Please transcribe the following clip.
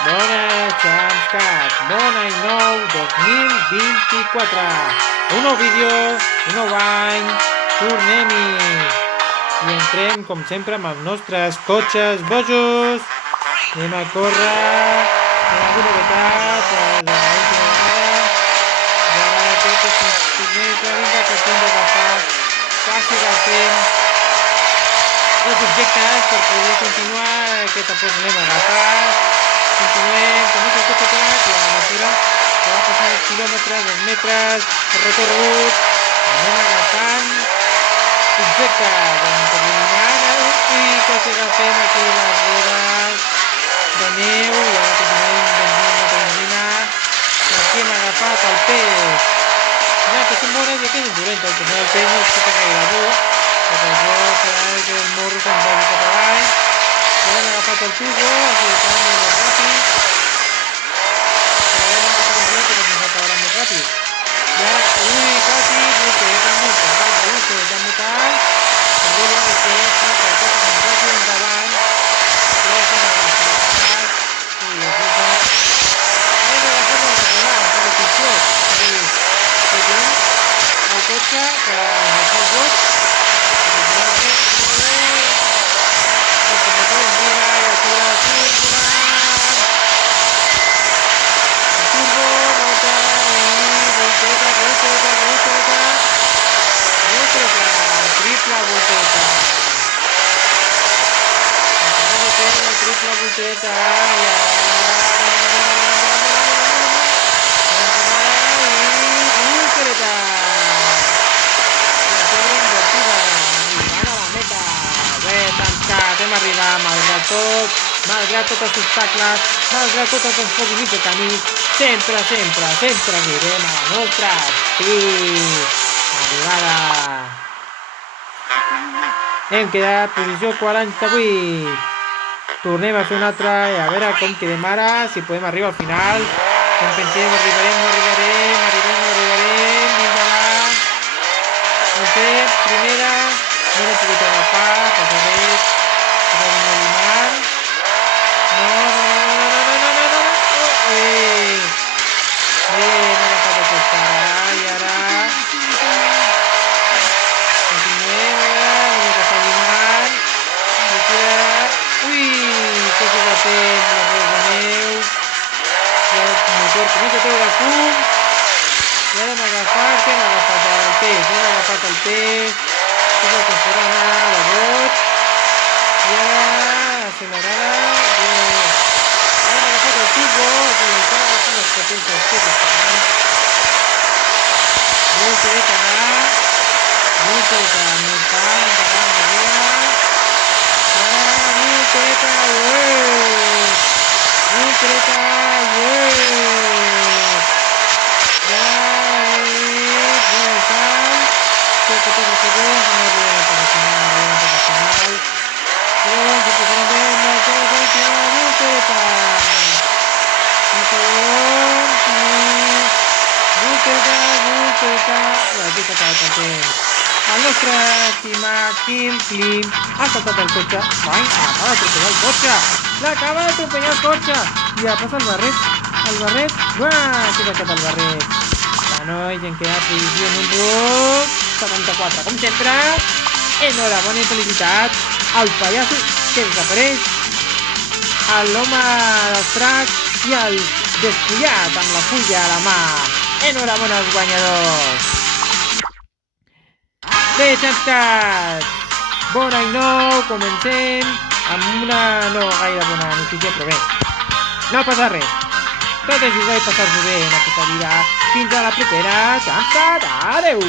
Bones, Chamscat, bon any nou 2024. Un nou vídeo, un nou any, tornem-hi. I entrem, com sempre, amb els nostres cotxes bojos. Anem a córrer, amb alguna novetat, vinga, que estem d'agafar, quasi agafem els objectes per poder continuar, que tampoc anem a agafar. Continuem, com és el cotxe pelat, i a la mesura que va passant els quilòmetres, els metres, el recorregut, anem agafant objectes, eliminant, i quasi agafem aquí les rodes de neu, i ara continuem benzina, benzina, aquí hem agafat el peix. Ja, que són bones i aquestes dolentes, perquè el peix no es fica gaire bo, perquè això farà que el morro se'n vagi cap avall. Ja hem agafat el turbo, així que anem més ràpid. Ja hem agafat el turbo, però ens acabarà més ràpid. I ara, quasi, voltereta mortal, voltereta mortal. També hi ha el que és, que el cotxe se'n posi endavant. Ja s'han agafat. Ui, hem agafat el regular, el pitjor. Que tenim el cotxe que ens fa el vot. Triple voltereta i voltereta. La torre invertida, arribant a la meta. Bé, Chamscat, hem arribat, malgrat tots els obstacles, malgrat tot el que ens posi mig de camí, sempre arribem a la nostra arribada. Hem quedat posició 48. Tornem a fer una altra i a veure com quedem ara, si podem arribar al final. Com pensem, arribarem, no arribarem, vinga va. No sé, primera, no l'he pogut agafar, passa res, però no limar. Bé, m'he agafat aquesta ara, i ara... Continuem, m'he agafat limar. Tot ho fem, la roda de neu, i el motor comença a treure fum, i ara hem agafat el peix, tot el que es farà anar de boig, i ara accelerada, ara hem agafat el turbo, i encara agafant les potències que estan, voltereta, endavant, el nostre estimat Klim ha saltat el cotxe. L'acaba d'atropellar el cotxe. I ha passat el barret. Uah, s'ha aixecat el barret. Nois, hem quedat posició número 74. Com sempre, enhorabona i felicitat al pallasso que desapareix, a l'home dels fracs i al despullat amb la fulla a la mà. Enhorabona als guanyadors. Bé, Chamscat, bon any nou, comencem amb una no gaire bona notícia, però bé, no passa res. Tot és igual passar-s'ho bé en aquesta vida. Fins a la propera, Chamscat, adeu!